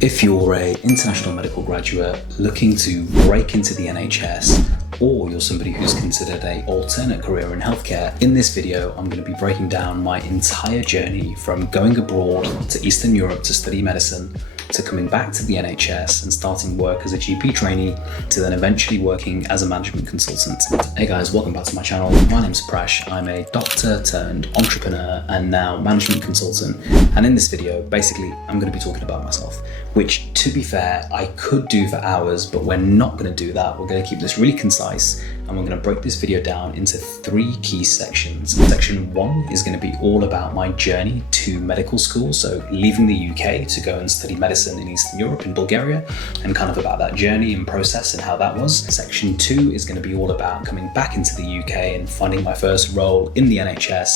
If you're an international medical graduate looking to break into the NHS, or you're somebody who's considered an alternate career in healthcare, in this video I'm going to be breaking down my entire journey from going abroad to Eastern Europe to study medicine, to coming back to the NHS and starting work as a GP trainee, to then eventually working as a management consultant. Hey guys, welcome back to my channel. My name's Prash. I'm a doctor turned entrepreneur and now management consultant. And in this video, basically, I'm going to be talking about myself, which, to be fair, I could do for hours, but we're not going to do that. We're going to keep this really concise, and we're going to break this video down into 3 key sections. Section 1 is going to be all about my journey to medical school, so leaving the UK to go and study medicine in Eastern Europe, in Bulgaria, and kind of about that journey and process and how that was. Section 2 is going to be all about coming back into the UK and finding my first role in the NHS,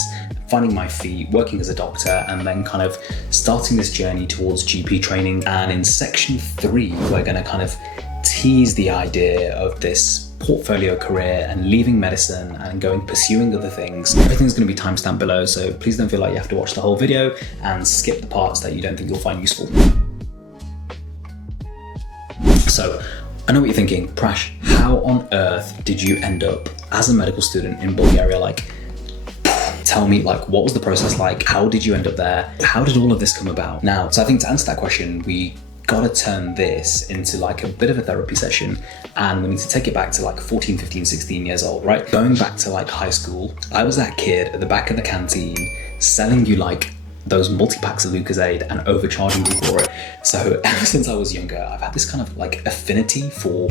finding my feet, working as a doctor, and then kind of starting this journey towards GP training. And in section 3, we're going to kind of tease the idea of this portfolio career and leaving medicine and pursuing other things. Everything's going to be timestamped below, so please don't feel like you have to watch the whole video and skip the parts that you don't think you'll find useful. So, I know what you're thinking, Prash, how on earth did you end up as a medical student in Bulgaria? Like, tell me, like, what was the process like? How did you end up there? How did all of this come about? Now, so I think to answer that question, we gotta turn this into like a bit of a therapy session, and we need to take it back to like 14, 15, 16 years old, right? Going back to like high school, I was that kid at the back of the canteen selling you like those multi-packs of Lucozade and overcharging you for it. So ever since I was younger, I've had this kind of like affinity for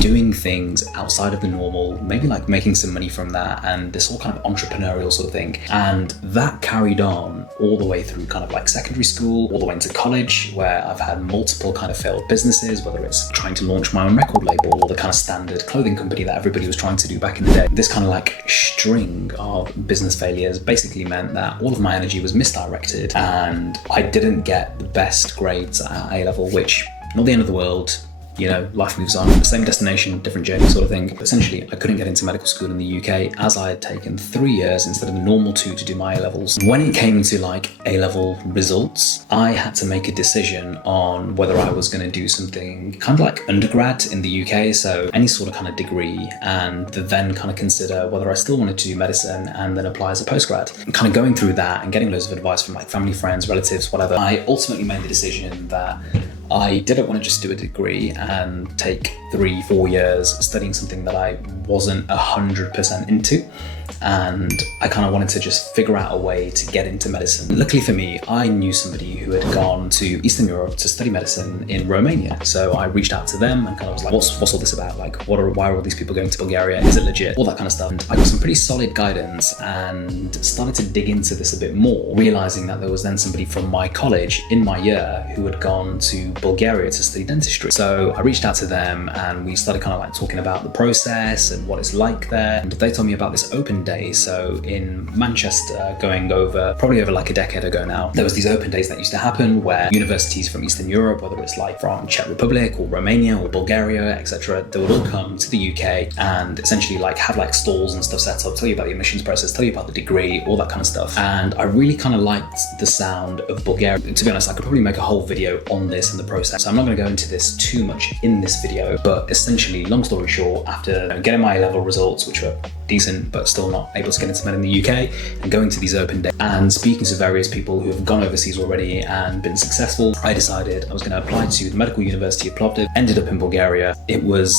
doing things outside of the normal, maybe like making some money from that, and this whole kind of entrepreneurial sort of thing. And that carried on all the way through kind of like secondary school, all the way into college, where I've had multiple kind of failed businesses, whether it's trying to launch my own record label or the kind of standard clothing company that everybody was trying to do back in the day. This kind of like string of business failures basically meant that all of my energy was misdirected, and I didn't get the best grades at A level, which not the end of the world. You know, life moves on, the same destination, different journey sort of thing. But essentially, I couldn't get into medical school in the UK as I had taken 3 years instead of the normal 2 to do my A-levels. When it came to like A-level results, I had to make a decision on whether I was going to do something kind of like undergrad in the UK, so any sort of kind of degree, and then kind of consider whether I still wanted to do medicine and then apply as a postgrad. And kind of going through that and getting loads of advice from like family, friends, relatives, whatever, I ultimately made the decision that I didn't want to just do a degree and take 3-4 years studying something that I wasn't 100% into, and I kind of wanted to just figure out a way to get into medicine. Luckily for me, I knew somebody who had gone to Eastern Europe to study medicine in Romania, so I reached out to them and kind of was like, what's all this about? Like, why are all these people going to Bulgaria? Is it legit? All that kind of stuff. And I got some pretty solid guidance and started to dig into this a bit more, realizing that there was then somebody from my college in my year who had gone to Bulgaria to study dentistry. So I reached out to them and we started kind of like talking about the process and what it's like there. And they told me about this open day. So in Manchester, probably over like a decade ago now, there was these open days that used to happen where universities from Eastern Europe, whether it's like from Czech Republic or Romania or Bulgaria, etc., they would all come to the UK and essentially like have like stalls and stuff set up, tell you about the admissions process, tell you about the degree, all that kind of stuff. And I really kind of liked the sound of Bulgaria. To be honest, I could probably make a whole video on this and the process. So I'm not going to go into this too much in this video, but essentially, long story short, after getting my A-level results, which were decent, but still not able to get into med in the UK, and going to these open days and speaking to various people who have gone overseas already and been successful, I decided I was going to apply to the Medical University of Plovdiv. Ended up in Bulgaria. It was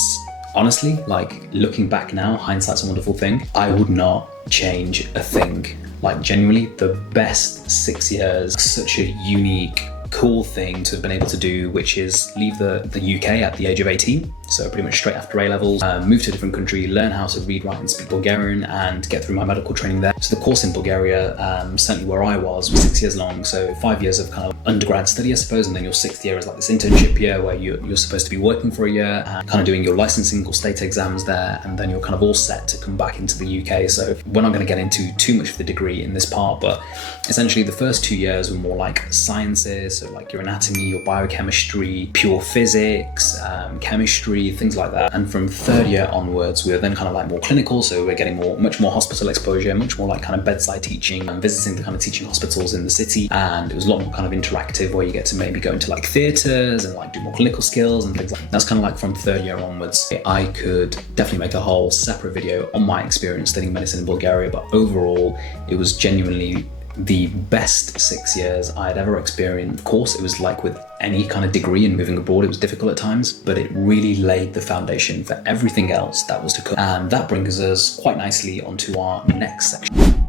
honestly, like, looking back now, hindsight's a wonderful thing. I would not change a thing. Like, genuinely, the best 6 years. Such a unique, cool thing to have been able to do, which is leave the UK at the age of 18, so pretty much straight after A-levels, move to a different country, learn how to read, write and speak Bulgarian, and get through my medical training there. So the course in Bulgaria, certainly where I was 6 years long, so 5 years of kind of undergrad study, I suppose, and then your 6th year is like this internship year where you're supposed to be working for a year and kind of doing your licensing or state exams there, and then you're kind of all set to come back into the UK. So we're not going to get into too much of the degree in this part, but essentially the first 2 years were more like sciences, so like your anatomy, your biochemistry, pure physics, chemistry, things like that. And from third year onwards, we were then kind of like more clinical, so we're getting much more hospital exposure, much more like kind of bedside teaching and visiting the kind of teaching hospitals in the city. And it was a lot more kind of interactive, where you get to maybe go into like theatres and like do more clinical skills and things like that. That's kind of like from third year onwards. I could definitely make a whole separate video on my experience studying medicine in Bulgaria, but overall it was genuinely the best 6 years I had ever experienced. Of course, it was like with any kind of degree in moving abroad, it was difficult at times, but it really laid the foundation for everything else that was to come. And that brings us quite nicely onto our next section.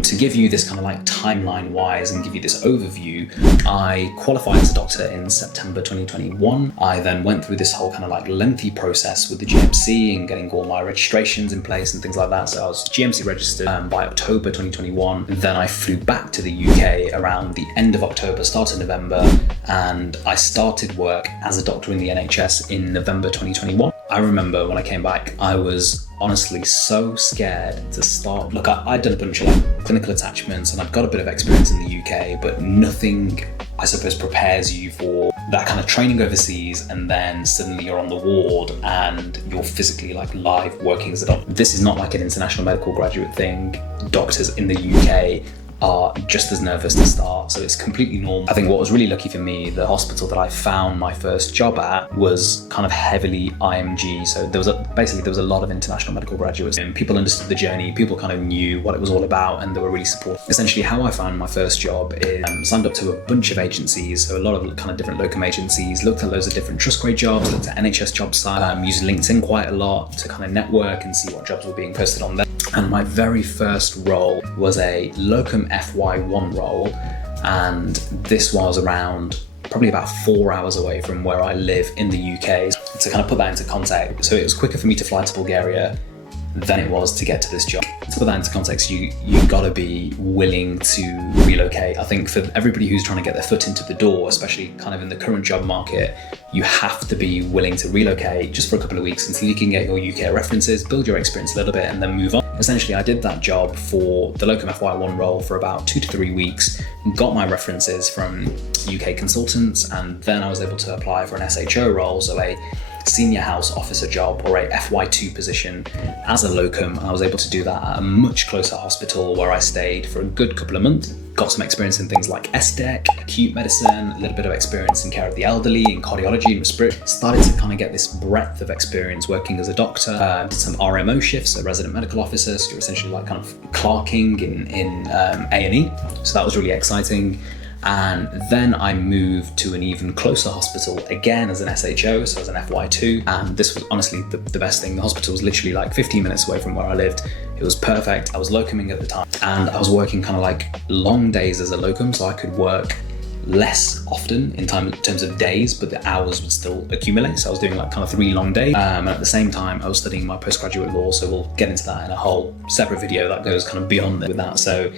To give you this kind of like timeline wise and give you this overview, I qualified as a doctor in September 2021. I then went through this whole kind of like lengthy process with the GMC and getting all my registrations in place and things like that. So I was GMC registered by October 2021. Then I flew back to the UK around the end of October, start of November, and I started work as a doctor in the NHS in November 2021. I remember when I came back, I was honestly so scared to start. Look, I'd done a bunch of like clinical attachments and I've got a bit of experience in the UK, but nothing, I suppose, prepares you for that kind of training overseas, and then suddenly you're on the ward and you're physically like live working as a doctor. This is not like an international medical graduate thing. Doctors in the UK are just as nervous to start, so it's completely normal. I think what was really lucky for me, the hospital that I found my first job at was kind of heavily IMG, so there was a lot of international medical graduates, and people understood the journey, people kind of knew what it was all about, and they were really supportive. Essentially how I found my first job is signed up to a bunch of agencies, so a lot of kind of different locum agencies, looked at loads of different trust grade jobs, looked at NHS job sites, used LinkedIn quite a lot to kind of network and see what jobs were being posted on there. And my very first role was a locum FY1 role, and this was around probably about 4 hours away from where I live in the UK. To kind of put that into context, so it was quicker for me to fly to Bulgaria than it was to get to this job. To put that into context, you gotta be willing to relocate. I think for everybody who's trying to get their foot into the door, especially kind of in the current job market, you have to be willing to relocate just for a couple of weeks until you can get your UK references, build your experience a little bit, and then move on. Essentially, I did that job for the locum FY1 role for about 2 to 3 weeks, got my references from UK consultants, and then I was able to apply for an SHO role, so a senior house officer job or a FY2 position as a locum. I was able to do that at a much closer hospital where I stayed for a good couple of months. Got some experience in things like SDEC, acute medicine, a little bit of experience in care of the elderly, in cardiology and respiratory. Started to kind of get this breadth of experience working as a doctor. Did some RMO shifts, so resident medical officer, so you're essentially like kind of clerking in A&E. So that was really exciting. And then I moved to an even closer hospital, again as an SHO, so as an FY2. And this was honestly the best thing. The hospital was literally like 15 minutes away from where I lived. It was perfect. I was locuming at the time, and I was working kind of like long days as a locum, so I could work less often in terms of days, but the hours would still accumulate. So I was doing like kind of 3 long days. And at the same time, I was studying my postgraduate law. So we'll get into that in a whole separate video that goes kind of beyond with that. So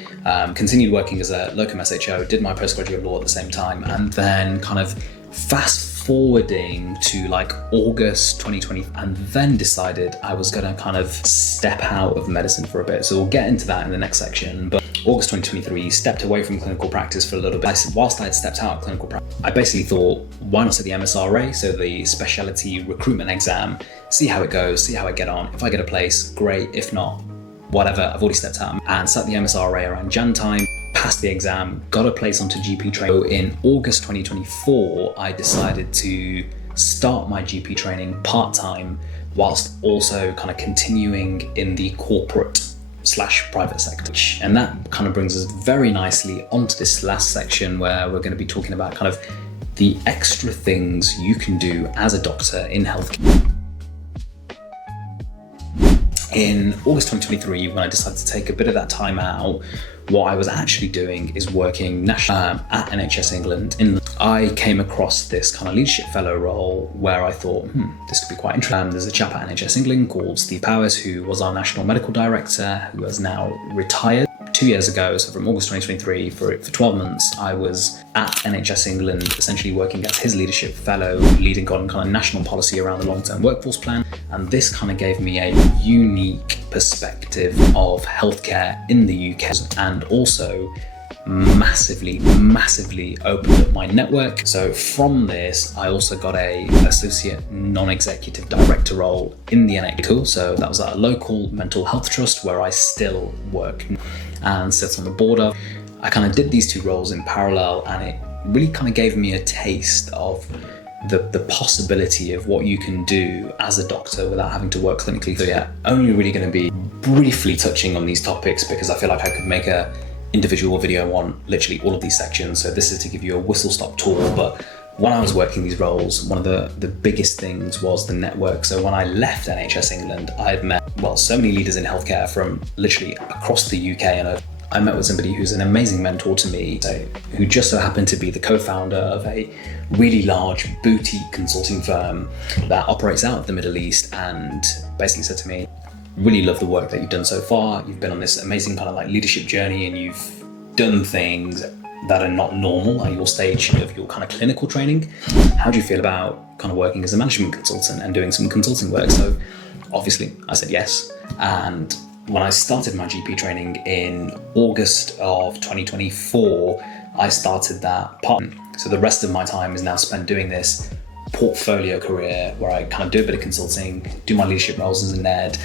continued working as a locum SHO, did my postgraduate law at the same time, and then kind of fast forwarding to like August 2020, and then decided I was gonna kind of step out of medicine for a bit. So we'll get into that in the next section. But August 2023, stepped away from clinical practice for a little bit. Whilst I had stepped out of clinical practice, I basically thought, why not set the MSRA, so the specialty recruitment exam, see how it goes, see how I get on. If I get a place, great. If not, whatever, I've already stepped out. And set the MSRA around Jan time, passed the exam, got a place onto GP training. So in August 2024, I decided to start my GP training part-time, whilst also kind of continuing in the corporate / private sector. And that kind of brings us very nicely onto this last section, where we're going to be talking about kind of the extra things you can do as a doctor in healthcare. In August 2023, when I decided to take a bit of that time out, what I was actually doing is working nationally at NHS England. I came across this kind of leadership fellow role where I thought, this could be quite interesting. There's a chap at NHS England called Steve Powers, who was our national medical director, who has now retired 2 years ago. So from August 2023, for 12 months, I was at NHS England, essentially working as his leadership fellow, leading on kind of national policy around the long-term workforce plan. And this kind of gave me a unique perspective of healthcare in the UK, and also massively opened up my network. So from this, I also got a associate non-executive director role in the NHS. So that was at a local mental health trust where I still work and sit on the board of. I kind of did these two roles in parallel, and it really kind of gave me a taste of the possibility of what you can do as a doctor without having to work clinically. So yeah, only really going to be briefly touching on these topics because I feel like I could make a individual video on literally all of these sections. So this is to give you a whistle-stop tour. But when I was working these roles, one of the biggest things was the network. So when I left NHS England, I had met, well, so many leaders in healthcare from literally across the UK, and I met with somebody who's an amazing mentor to me, who just so happened to be the co-founder of a really large boutique consulting firm that operates out of the Middle East, and basically said to me, really love the work that you've done so far. You've been on this amazing kind of like leadership journey, and you've done things that are not normal at your stage of your kind of clinical training. How do you feel about kind of working as a management consultant and doing some consulting work? So obviously I said yes. And when I started my GP training in August of 2024, I started that part. So the rest of my time is now spent doing this portfolio career where I kind of do a bit of consulting, do my leadership roles as a NED,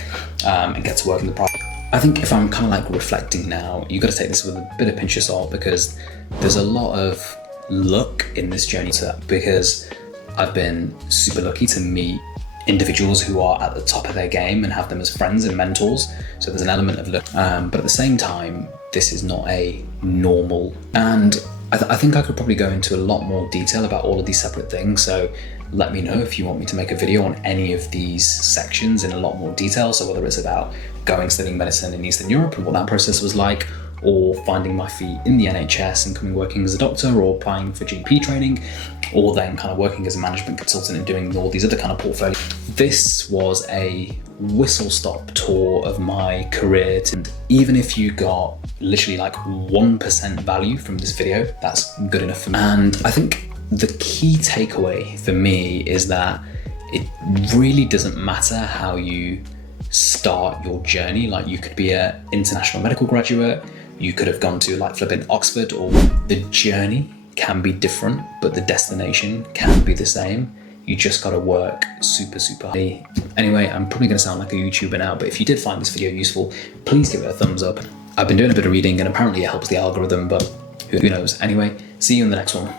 and get to work in the private. I think if I'm kind of like reflecting now, you've got to take this with a bit of pinch of salt, because there's a lot of luck in this journey because I've been super lucky to meet individuals who are at the top of their game and have them as friends and mentors. So there's an element of luck, but at the same time, this is not a normal. And I think I could probably go into a lot more detail about all of these separate things. So let me know if you want me to make a video on any of these sections in a lot more detail. So whether it's about going studying medicine in Eastern Europe and what that process was like, or finding my feet in the NHS and coming working as a doctor, or applying for GP training, or then kind of working as a management consultant and doing all these other kind of portfolios. This was a whistle-stop tour of my career. And even if you got literally like 1% value from this video, that's good enough for me. And I think the key takeaway for me is that it really doesn't matter how you start your journey. Like, you could be an international medical graduate, you could have gone to like flipping Oxford, or the journey can be different, but the destination can be the same. You just gotta work super hard. Anyway, I'm probably gonna sound like a YouTuber now, but if you did find this video useful, please give it a thumbs up. I've been doing a bit of reading and apparently it helps the algorithm, but who knows. Anyway, see you in the next one.